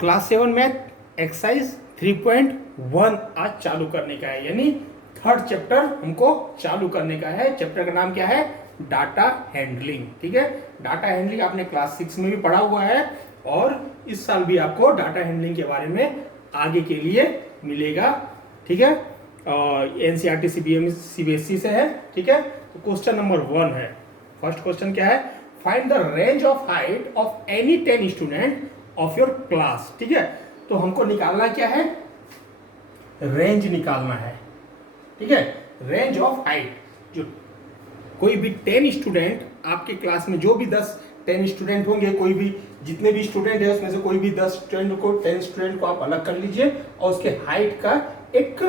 Class 7 math exercise 3.1 आज चालू करने का है, यानी थर्ड चैप्टर हमको चालू करने का है। चैप्टर का नाम क्या है? Data handling. ठीक है, डाटा हैंडलिंग आपने क्लास 6 में भी पढ़ा हुआ है और इस साल भी आपको डाटा हैंडलिंग के बारे में आगे के लिए मिलेगा। ठीक है, एनसीईआरटी सीबीएसई से है। ठीक है, तो क्वेश्चन नंबर 1 है। फर्स्ट क्वेश्चन क्या है? Find the range of height of any 10 student of your class. ठीक है, तो हमको निकालना क्या है? रेंज निकालना है। ठीक है, रेंज ऑफ हाइट। जो कोई भी 10 स्टूडेंट आपके क्लास में, जो भी 10 स्टूडेंट होंगे, कोई भी जितने भी स्टूडेंट है उसमें से कोई भी 10 स्टूडेंट को 10 स्टूडेंट को आप अलग कर लीजिए और उसके हाइट का एक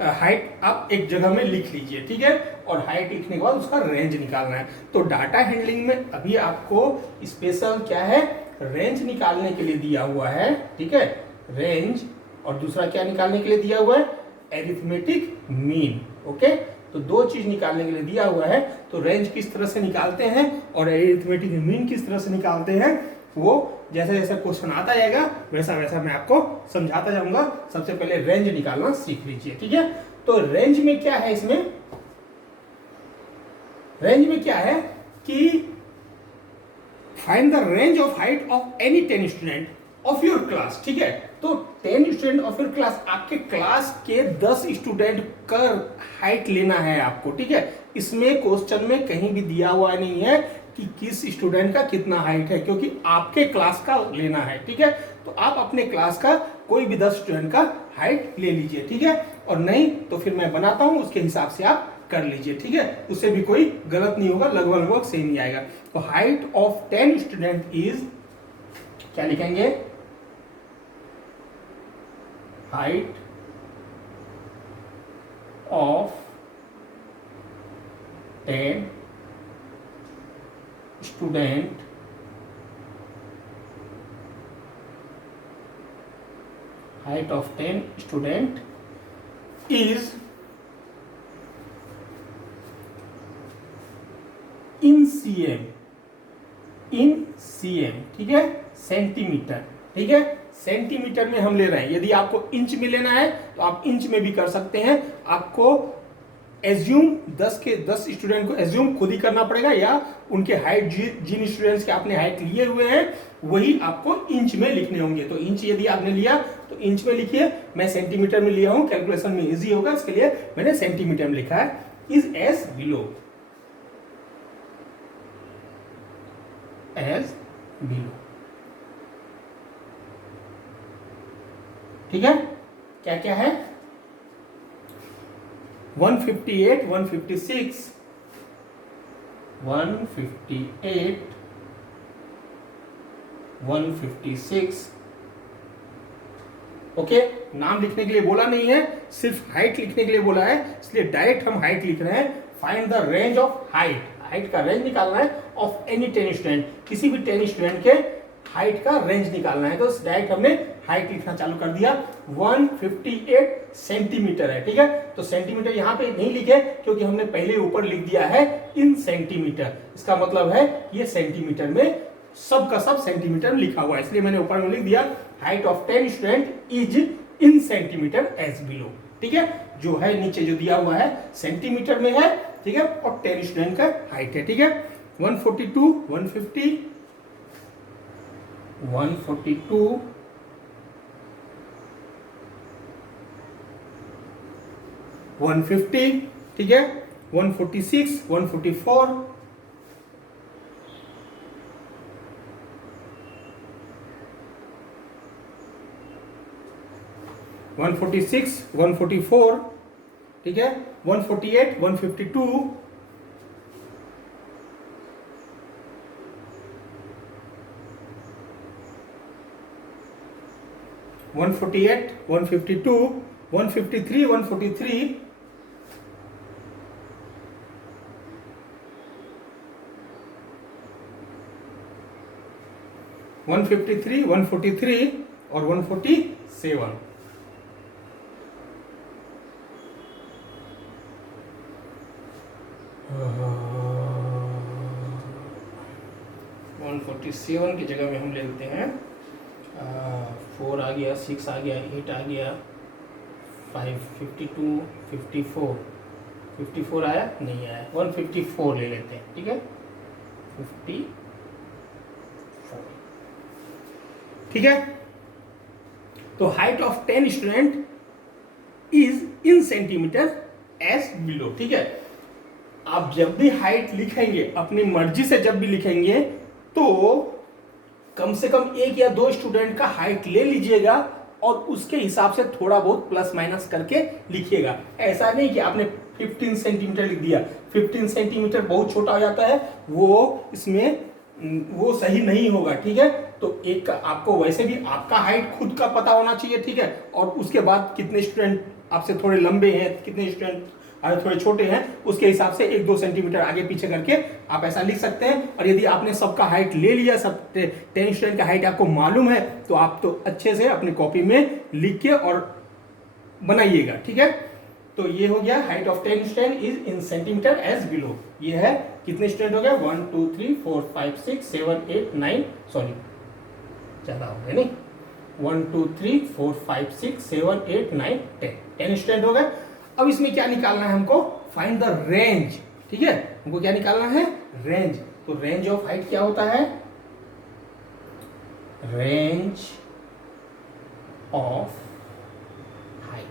हाइट आप एक जगह में लिख लीजिए। ठीक है, और हाइट लिखने के बाद उसका रेंज निकालना है। तो डाटा हैंडलिंग में अभी आपको स्पेशल क्या है? रेंज निकालने के लिए दिया हुआ है। ठीक है, रेंज, और दूसरा क्या निकालने के लिए दिया हुआ है? Arithmetic mean. ओके, तो दो चीज निकालने के लिए दिया हुआ है। तो रेंज किस तरह से निकालते हैं और एरिथमेटिक मीन किस तरह से निकालते हैं, वो जैसा जैसा क्वेश्चन आता जाएगा वैसा वैसा मैं आपको समझाता जाऊंगा। सबसे पहले रेंज निकालना सीख लीजिए। ठीक है, तो रेंज में क्या है? इसमें रेंज में क्या है कि find the range of height of any 10 student of your class. ठीक है, तो 10 स्टूडेंट ऑफ योर क्लास, आपके क्लास के 10 स्टूडेंट का हाइट लेना है आपको। ठीक है, इसमें क्वेश्चन में कहीं भी दिया हुआ नहीं है कि किस स्टूडेंट का कितना हाइट है, क्योंकि आपके क्लास का लेना है। ठीक है, तो आप अपने क्लास का कोई भी 10 स्टूडेंट का हाइट ले लीजिए। ठीक है, और नहीं तो फिर मैं बनाता हूं, उसके हिसाब से आप कर लीजिए। ठीक है, उससे भी कोई गलत नहीं होगा, लगभग लगभग सेम ही आएगा। तो हाइट ऑफ 10 स्टूडेंट इज, क्या लिखेंगे? Height of 10 student height of 10 student is in cm, in cm। ठीक है, सेंटीमीटर। ठीक है, सेंटीमीटर में हम ले रहे हैं। यदि आपको इंच में लेना है तो आप इंच में भी कर सकते हैं। आपको एज्यूम 10 स्टूडेंट को एज्यूम खुद ही करना पड़ेगा, या उनके हाइट जिन स्टूडेंट्स के आपने हाइट लिए हुए हैं वही आपको इंच में लिखने होंगे। तो इंच यदि आपने लिया तो इंच में लिखिए। मैं सेंटीमीटर में लिया हूं, कैलकुलेशन में इजी होगा, इसके लिए मैंने सेंटीमीटर में लिखा है। Is as below, as below. ठीक है, क्या क्या है? 158, 156, 158, 156। ओके, नाम लिखने के लिए बोला नहीं है, सिर्फ हाइट लिखने के लिए बोला है, इसलिए डायरेक्ट हम हाइट लिख रहे हैं। Find the range of height, height का रेंज निकालना है ऑफ एनी 10 स्टूडेंट, किसी भी 10 स्टूडेंट के हाइट का रेंज निकालना है। तो डायरेक्ट हमने हाइट लिखना चालू कर दिया। 158 सेंटीमीटर है। ठीक है, तो सेंटीमीटर यहां पे नहीं लिखे क्योंकि हमने पहले ऊपर लिख दिया है इन सेंटीमीटर। इसका मतलब है ये सेंटीमीटर में सब का सब सेंटीमीटर लिखा हुआ है, इसलिए मैंने ऊपर में लिख दिया height of 10 student is in centimetre as below. ठीक है, जो है नीचे जो दिया हुआ है सेंटीमीटर में है। ठीक है, और 10 स्टूडेंट का हाइट है। ठीक है, 142, 150, 142, 150। ठीक है, 146, 144, 146, 144। ठीक है, 148, 152, 148, 152, 153, 143, 153, 143 और 147। 147, 47 की जगह में हम ले लेते हैं 4 आ गया, 6 आ गया, 8 आ गया, 5, 52, 54, 54 आया नहीं आया, 154 ले लेते हैं, ठीक है 54, ठीक है। तो height of 10 student is in centimetre as below, ठीक है। आप जब भी हाइट लिखेंगे अपनी मर्जी से जब भी लिखेंगे तो कम से कम 1 या 2 स्टूडेंट का हाइट ले लीजिएगा और उसके हिसाब से थोड़ा बहुत प्लस माइनस करके लिखिएगा। ऐसा नहीं कि आपने 15 सेंटीमीटर लिख दिया, 15 सेंटीमीटर बहुत छोटा हो जाता है, वो इसमें वो सही नहीं होगा, ठीक है। तो एक का आपको वैसे भी आपका हाइट खुद का पता होना चाहिए, ठीक है। और उसके बाद कितने स्टूडेंट आपसे थोड़े लंबे हैं, कितने स्टूडेंट थोड़े छोटे हैं, उसके हिसाब से 1-2 सेंटीमीटर आगे पीछे करके आप ऐसा लिख सकते हैं। और यदि आपने सबका हाइट ले लिया, सब 10 स्टूडेंट का हाइट आपको मालूम है, तो आप तो अच्छे से अपनी कॉपी में लिख के और बनाइएगा, ठीक है। तो ये हो गया height of 10 student is in centimetre as below. ये है कितने स्टूडेंट हो गया 1 2 3 4 5 6 7 8 9, सॉरी ज्यादा हो गया नहीं, 1 2 3 4 5 6 7 8 9 10 स्टूडेंट हो गए। अब इसमें क्या निकालना है हमको, फाइंड द रेंज, ठीक है। हमको क्या निकालना है, रेंज। तो रेंज ऑफ हाइट क्या होता है, रेंज ऑफ हाइट,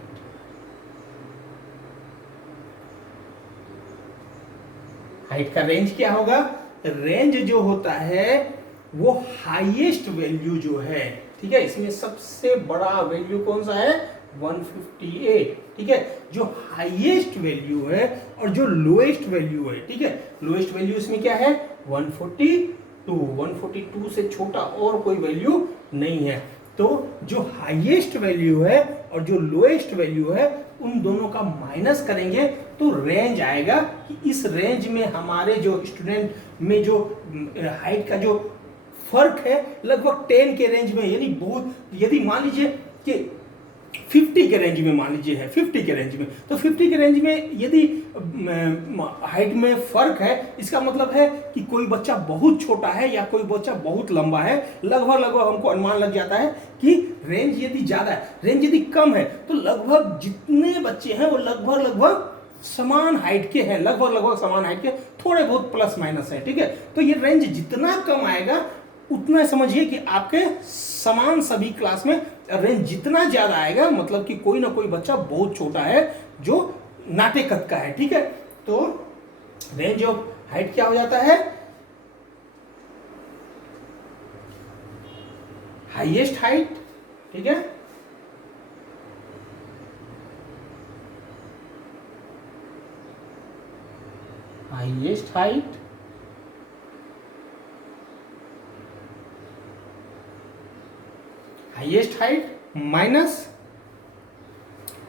हाइट का रेंज क्या होगा, रेंज जो होता है वो हाईएस्ट वैल्यू जो है, ठीक है। इसमें सबसे बड़ा वैल्यू कौन सा है 158, ठीक है। जो हाईएस्ट वैल्यू है और जो लोएस्ट वैल्यू है, ठीक है। लोएस्ट वैल्यू इसमें क्या है 142 से छोटा और कोई वैल्यू नहीं है। तो जो हाईएस्ट वैल्यू है और जो लोएस्ट वैल्यू है उन दोनों का माइनस करेंगे तो रेंज आएगा कि इस रेंज में हमारे जो स्टूडेंट में जो हाइट का जो फर्क है लगभग 10 के रेंज में, यानी बहुत, यदि मान लीजिए कि 50 के रेंज में, मान लीजिए है 50 के रेंज में, तो 50 के रेंज में यदि हाइट में फर्क है, इसका मतलब है कि कोई बच्चा बहुत छोटा है या कोई बच्चा बहुत लंबा है। लगभग हमको अनुमान लग जाता है कि रेंज यदि ज्यादा है, रेंज यदि कम है, तो लगभग जितने बच्चे हैं वो लगभग समान हाइट के हैं, लगभग समान हाइट के, थोड़े बहुत प्लस माइनस है, ठीक है। तो ये रेंज जितना कम आएगा उतना समझिए कि आपके समान सभी क्लास में, रेंज जितना ज्यादा आएगा मतलब कि कोई ना कोई बच्चा बहुत छोटा है जो नाटे कद का है, ठीक है। तो रेंज ऑफ हाइट क्या हो जाता है, हाईएस्ट हाइट, ठीक है, highest height highest height minus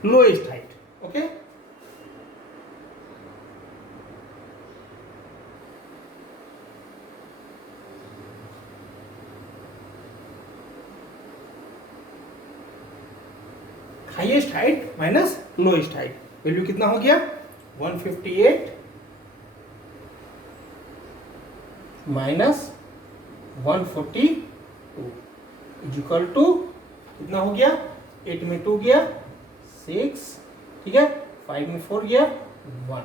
lowest height, okay. Highest height minus lowest height, value कितना हो गया 158 माइनस 142 इक्वल टू कितना हो गया, 8 में 2 गया 6, ठीक है, 5 में 4 गया 1,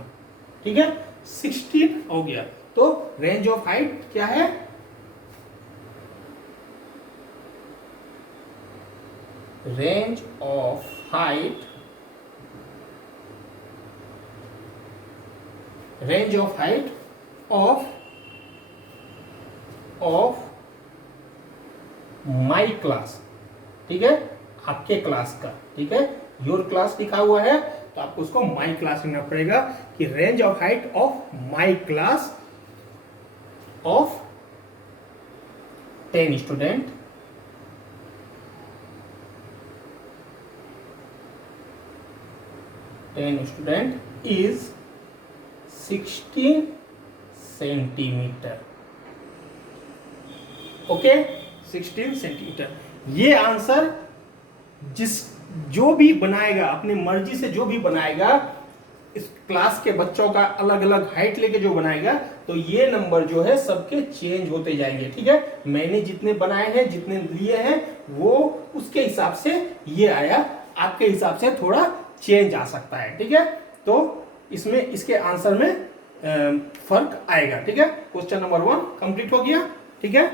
ठीक है, 16 हो गया। तो रेंज ऑफ हाइट क्या है, range of height, range of height of my class, ठीक है, आपके क्लास का, ठीक है। योर क्लास लिखा हुआ है तो आपको उसको माई क्लास लिखना पड़ेगा कि range of height of my class of 10 student, is 16 centimetre, okay, 16 centimetre. ये आंसर जो भी बनाएगा अपनी मर्जी से, जो भी बनाएगा इस क्लास के बच्चों का अलग अलग हाइट लेके जो बनाएगा, तो तो ये नंबर जो है सबके चेंज होते जाएंगे। ठीक है, मैंने जितने बनाए हैं, जितने लिए हैं, वो उसके हिसाब से ये आया, आपके हिसाब से थोड़ा चेंज आ सकता है। ठीक है, तो इसमें इसके आंसर में फर्क आएगा। ठीक है, क्वेश्चन नंबर 1 कंप्लीट हो गया। ठीक है।